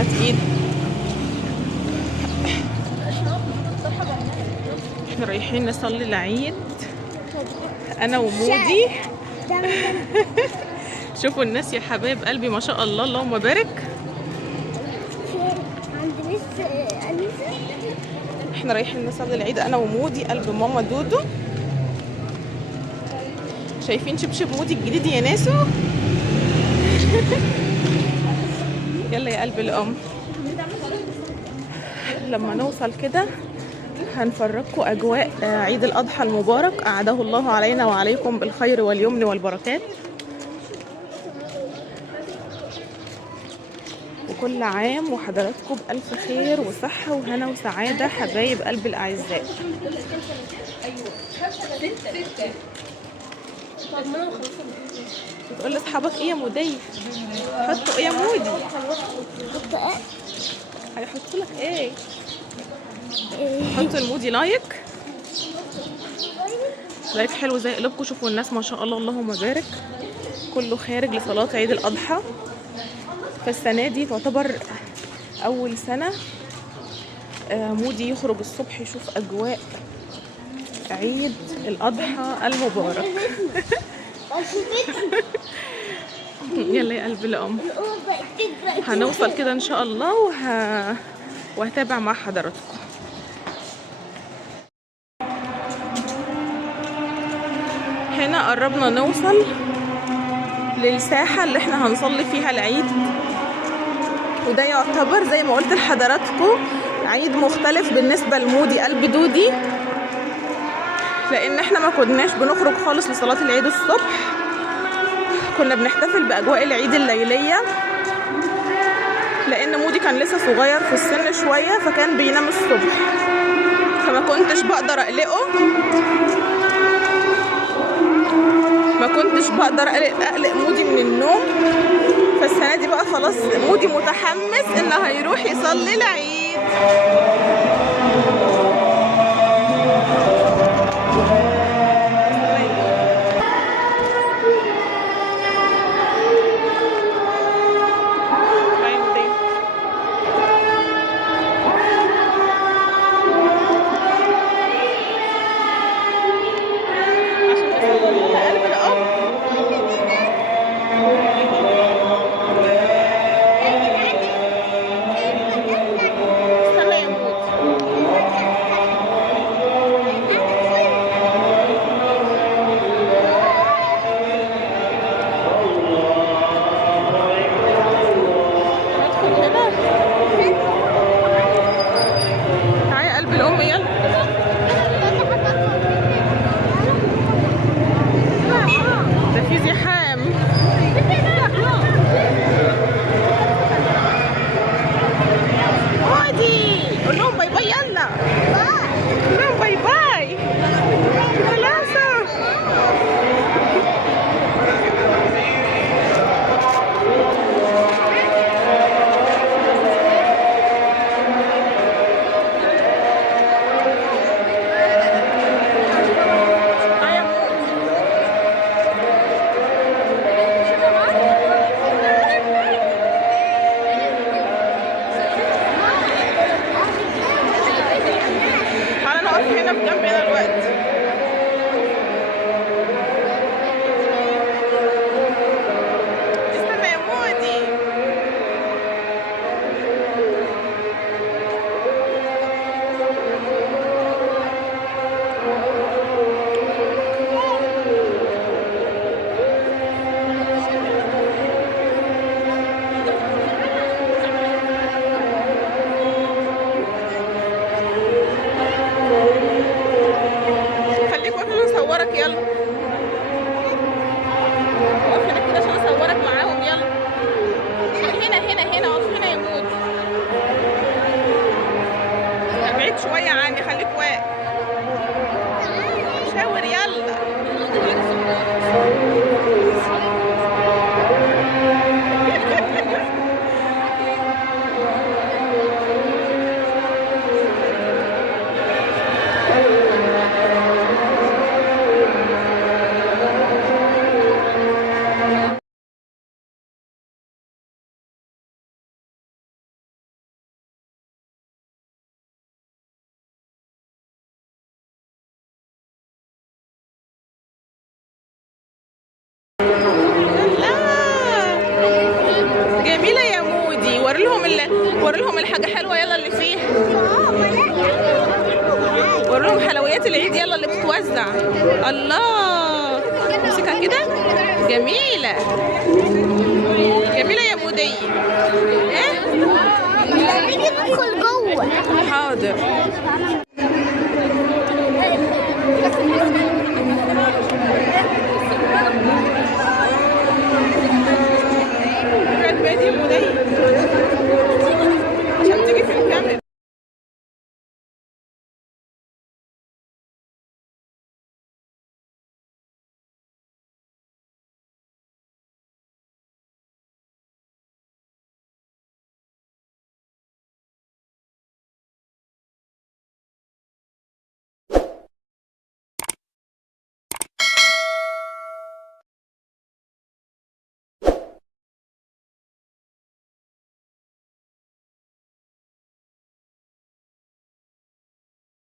هات ايد. احنا رايحين نصلي العيد انا ومودي. شوفوا الناس يا حبايب قلبي، ما شاء الله اللهم بارك. احنا رايحين نصلي العيد انا ومودي قلب ماما دودو. شايفين شبشب مودي الجديد يا ناسو؟ يلا يا قلب الام، لما نوصل كده هنفرجكم اجواء عيد الاضحى المبارك، اعاده الله علينا وعليكم بالخير واليمن والبركات، وكل عام وحضراتكم بألف خير وصحة وهنا وسعادة حبايب قلب الأعزاء. بتقول لاصحابك ايه يا مودي؟ حطوا ايه يا مودي؟ هيحطوا لك ايه؟ حطوا المودي لايك حلو زي قلوبكم. شوفوا الناس ما شاء الله اللهم بارك، كله خارج لصلاة عيد الأضحى. فالسنة دي تعتبر أول سنة مودي يخرج الصبح يشوف أجواء عيد الأضحى المبارك. يلا يا قلب الأم، هنوصل كده إن شاء الله وهتابع مع حضراتكم. هنا قربنا نوصل للساحة اللي احنا هنصلي فيها العيد، وده يعتبر زي ما قلت لحضراتكم عيد مختلف بالنسبة لمودي قلب دودي، لان احنا ما كناش بنخرج خالص لصلاة العيد الصبح، كنا بنحتفل باجواء العيد الليلية، لان مودي كان لسه صغير في السن شوية فكان بينام الصبح، فما كنتش بقدر اقلقه، ما كنتش بقدر اقلق مودي من النوم. فالسنة دي بقى خلاص مودي متحمس انه هيروح يصلي العيد. وري لهم الحاجه حلوه يلا اللي فيها. وري لهم حلويات العيد يلا اللي بتتوزع. الله امسكها كده. جميله جميله يا موديه. ايه؟ ندخل جوه. حاضر.